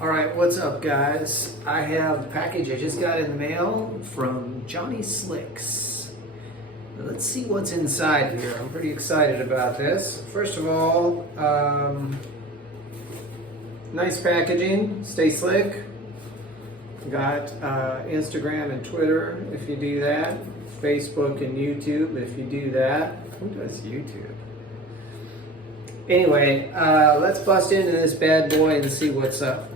All right, what's up, guys? I have a package I just got in the mail from Johnny Slicks. Let's see what's inside here. I'm pretty excited about this. First of all, nice packaging. Stay slick. Got Instagram and Twitter if you do that. Facebook and YouTube if you do that. Who does YouTube? Anyway, let's bust into this bad boy and see what's up.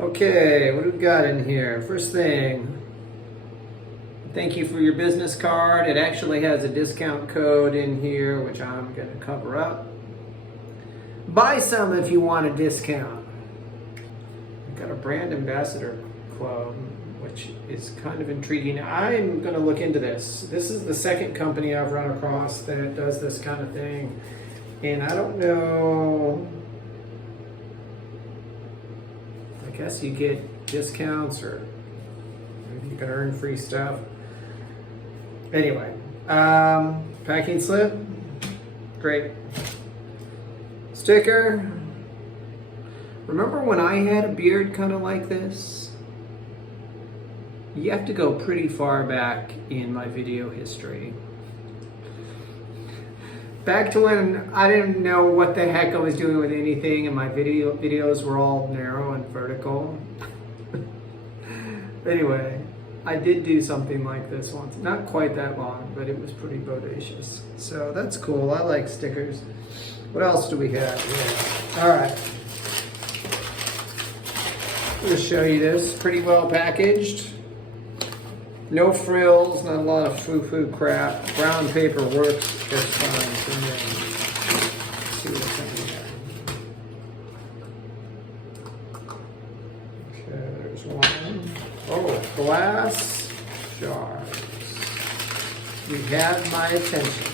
Okay, what do we got in here? First thing, thank you for your business card. It actually has a discount code in here, which I'm going to cover up. Buy some if you want a discount. I've got a brand ambassador club, which is kind of intriguing. I'm going to look into this. This is the second company I've run across that does this kind of thing. And I don't know, I guess you get discounts or maybe you can earn free stuff. Anyway, packing slip, great. Sticker. Remember when I had a beard kind of like this? You have to go pretty far back in my video history. Back to when I didn't know what the heck I was doing with anything and my videos were all narrow and vertical. Anyway, I did do something like this once. Not quite that long, but it was pretty bodacious. So that's cool. I like stickers. What else do we have here? All right. I'm going to show you this. Pretty well packaged. No frills, not a lot of foo-foo crap. Brown paper works just fine for me. Let's see what's in there. Okay, there's one. Oh, glass jars. You have my attention.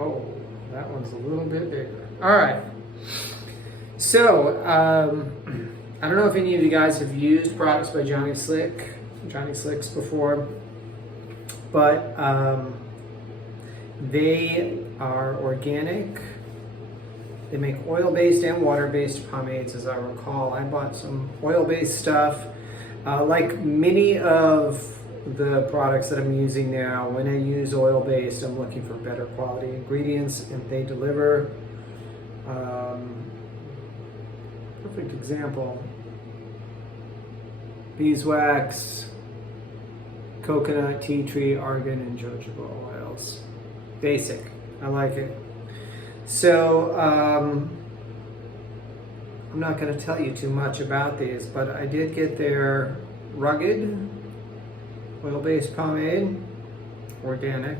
Oh, that one's a little bit bigger. All right. So, I don't know if any of you guys have used products by Johnny Slicks before, but they are organic. They make oil-based and water-based pomades, as I recall. I bought some oil-based stuff. Like many of the products that I'm using now, when I use oil-based, I'm looking for better quality ingredients, and they deliver. Perfect example: beeswax, coconut, tea tree, argan, and jojoba oils. Basic. I like it. So I'm not going to tell you too much about these, but I did get their rugged oil-based pomade, organic.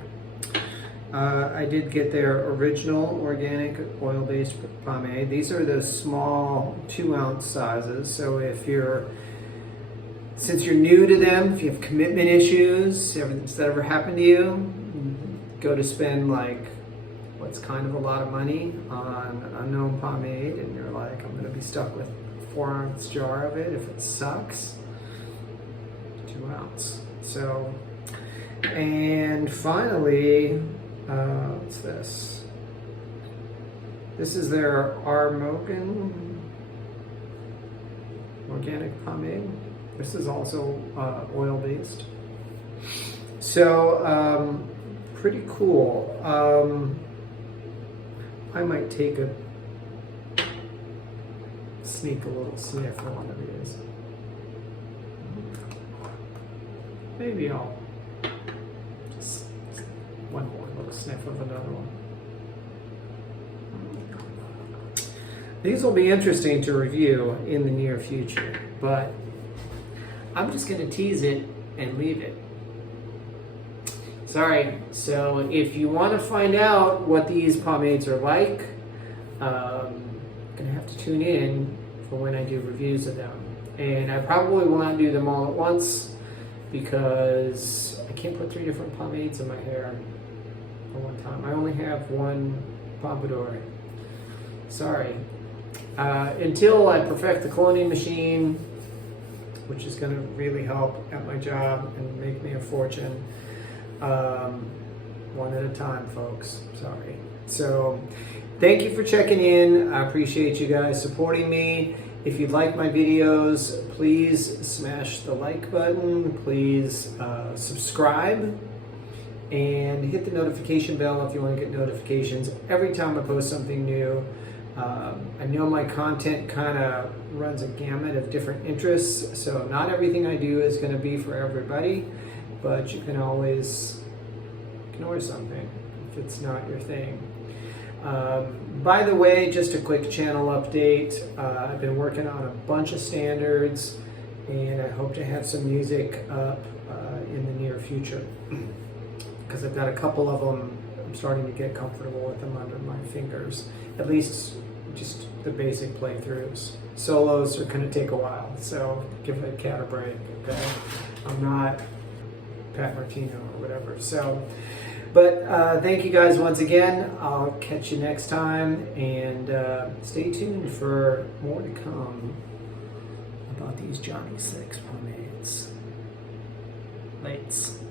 I did get their original organic oil-based pomade. These are the small 2-ounce sizes. So since you're new to them, if you have commitment issues, has that ever happened to you? Go to spend like what's kind of a lot of money on unknown pomade, and you're like, I'm going to be stuck with a 4-ounce jar of it if it sucks. 2-ounce. So, and finally, what's this? This is their Armogan organic pomade. This is also oil-based. So, pretty cool. I might take sneak a little sniff of one of these. Maybe I'll just one more little sniff of another one. These will be interesting to review in the near future, but I'm just going to tease it and leave it. Sorry, so if you want to find out what these pomades are like, I'm going to have to tune in for when I do reviews of them. And I probably will not do them all at once because I can't put 3 different pomades in my hair. for one time. I only have one pompadour. Sorry. Until I perfect the cloning machine, which is going to really help at my job and make me a fortune. One at a time, folks. Sorry. So, thank you for checking in. I appreciate you guys supporting me. If you like my videos, please smash the like button. Please subscribe and hit the notification bell if you want to get notifications every time I post something new. I know my content kind of runs a gamut of different interests, so not everything I do is going to be for everybody, but you can always ignore something if it's not your thing. By the way, just a quick channel update. I've been working on a bunch of standards, and I hope to have some music up in the near future, because I've got a couple of them. I'm starting to get comfortable with them under my fingers, at least just the basic playthroughs. Solos are going to take a while, so give a cat a break, okay? I'm not Pat Martino or whatever. So, but thank you guys once again. I'll catch you next time, and stay tuned for more to come about these Johnny 6 pomades. Lates.